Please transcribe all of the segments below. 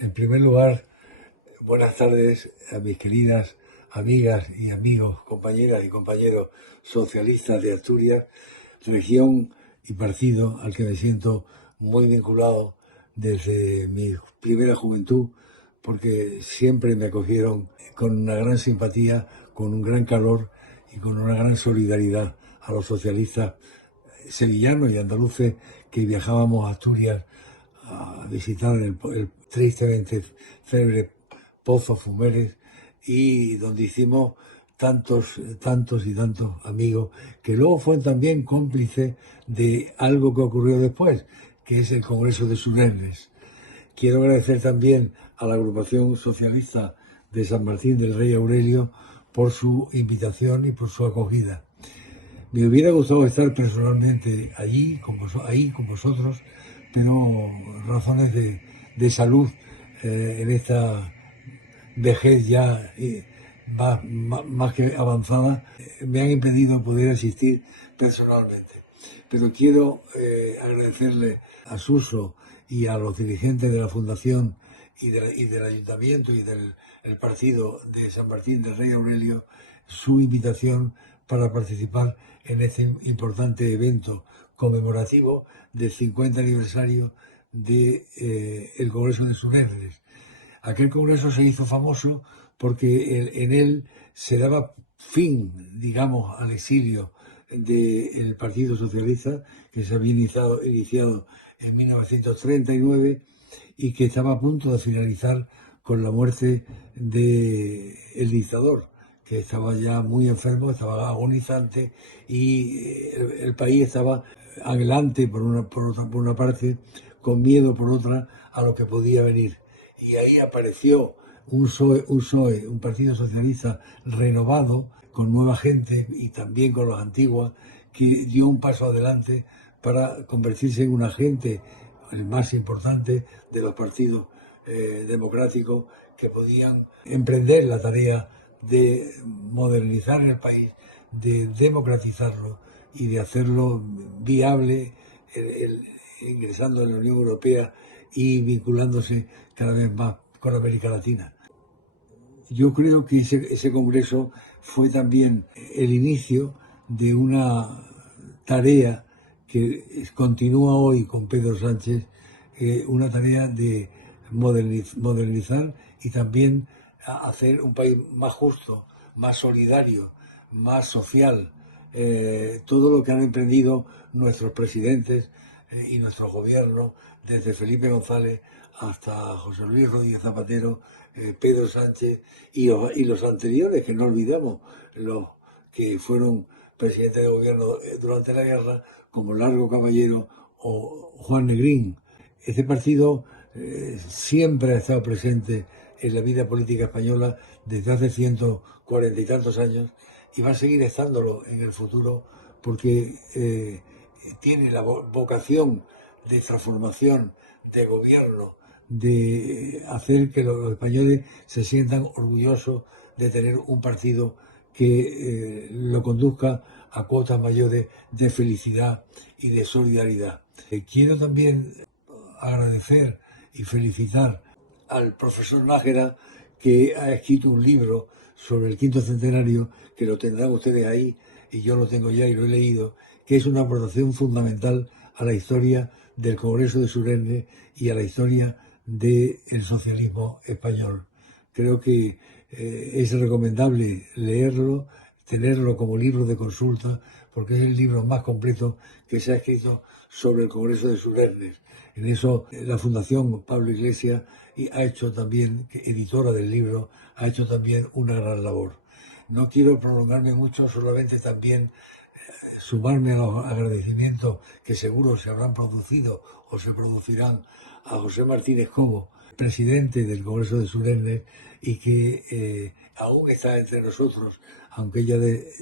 En primer lugar, buenas tardes a mis queridas amigas y amigos, compañeras y compañeros socialistas de Asturias, región y partido al que me siento muy vinculado desde mi primera juventud, porque siempre me acogieron con una gran simpatía, con un gran calor y con una gran solidaridad a los socialistas sevillanos y andaluces que viajábamos a Asturias a visitar el tristemente célebre Pozo Fumeres, y donde hicimos tantos y tantos amigos que luego fueron también cómplices de algo que ocurrió después, que es el Congreso de Suresnes. Quiero agradecer también a la agrupación socialista de San Martín del Rey Aurelio por su invitación y por su acogida. Me hubiera gustado estar personalmente ahí con vosotros, pero razones de salud en esta vejez ya más que avanzada me han impedido poder asistir personalmente. Pero quiero agradecerle a Suso y a los dirigentes de la Fundación y del Ayuntamiento y del el partido de San Martín del Rey Aurelio su invitación para participar en este importante evento conmemorativo del 50 aniversario del Congreso de Suresnes. Aquel congreso se hizo famoso porque en él se daba fin, digamos, al exilio del Partido Socialista, que se había iniciado en 1939 y que estaba a punto de finalizar con la muerte del dictador, que estaba ya muy enfermo, estaba agonizante, y el país estaba adelante por una parte, con miedo por otra a lo que podía venir. Y ahí apareció un Partido Socialista renovado, con nueva gente y también con los antiguos, que dio un paso adelante para convertirse en un agente, el más importante de los partidos democráticos, que podían emprender la tarea de modernizar el país, de democratizarlo y de hacerlo viable, ingresando en la Unión Europea y vinculándose cada vez más con América Latina. Yo creo que ese congreso fue también el inicio de una tarea que continúa hoy con Pedro Sánchez, una tarea de modernizar y también hacer un país más justo, más solidario, más social. Todo lo que han emprendido nuestros presidentes y nuestro gobierno, desde Felipe González hasta José Luis Rodríguez Zapatero, Pedro Sánchez y los anteriores, que no olvidamos, los que fueron presidentes de gobierno durante la guerra, como Largo Caballero o Juan Negrín. Este partido siempre ha estado presente en la vida política española desde hace 140 y tantos años, y va a seguir estándolo en el futuro, porque tiene la vocación de transformación, de gobierno, de hacer que los españoles se sientan orgullosos de tener un partido que lo conduzca a cuotas mayores de felicidad y de solidaridad. Quiero también agradecer y felicitar al profesor Nájera, que ha escrito un libro sobre el quinto centenario, que lo tendrán ustedes ahí, y yo lo tengo ya y lo he leído, que es una aportación fundamental a la historia del Congreso de Suresnes y a la historia del socialismo español. Creo que es recomendable leerlo, tenerlo como libro de consulta, porque es el libro más completo que se ha escrito sobre el Congreso de Suresnes. En eso la Fundación Pablo Iglesias ha hecho también, editora del libro, ha hecho también una gran labor. No quiero prolongarme mucho, solamente también sumarme a los agradecimientos que seguro se habrán producido o se producirán a José Martínez Cobo, presidente del Congreso de Suresnes, y que aún está entre nosotros, aunque ella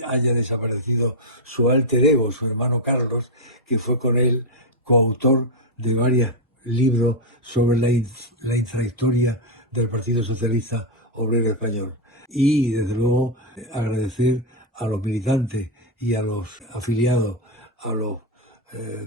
haya desaparecido su alter ego, su hermano Carlos, que fue con él coautor de varios libros sobre la intrahistoria del Partido Socialista Obrero Español. Y desde luego agradecer a los militantes y a los afiliados, a los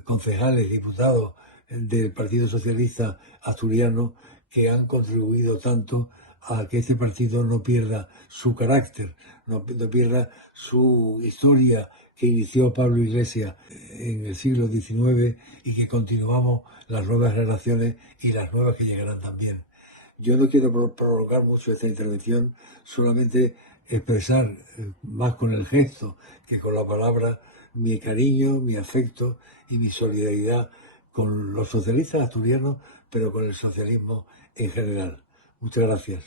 concejales, diputados del Partido Socialista Asturiano, que han contribuido tanto a que este partido no pierda su carácter, no pierda su historia que inició Pablo Iglesias en el siglo XIX y que continuamos las nuevas generaciones y las nuevas que llegarán también. Yo no quiero prolongar mucho esta intervención, solamente expresar más con el gesto que con la palabra mi cariño, mi afecto y mi solidaridad con los socialistas asturianos, pero con el socialismo en general. Muchas gracias.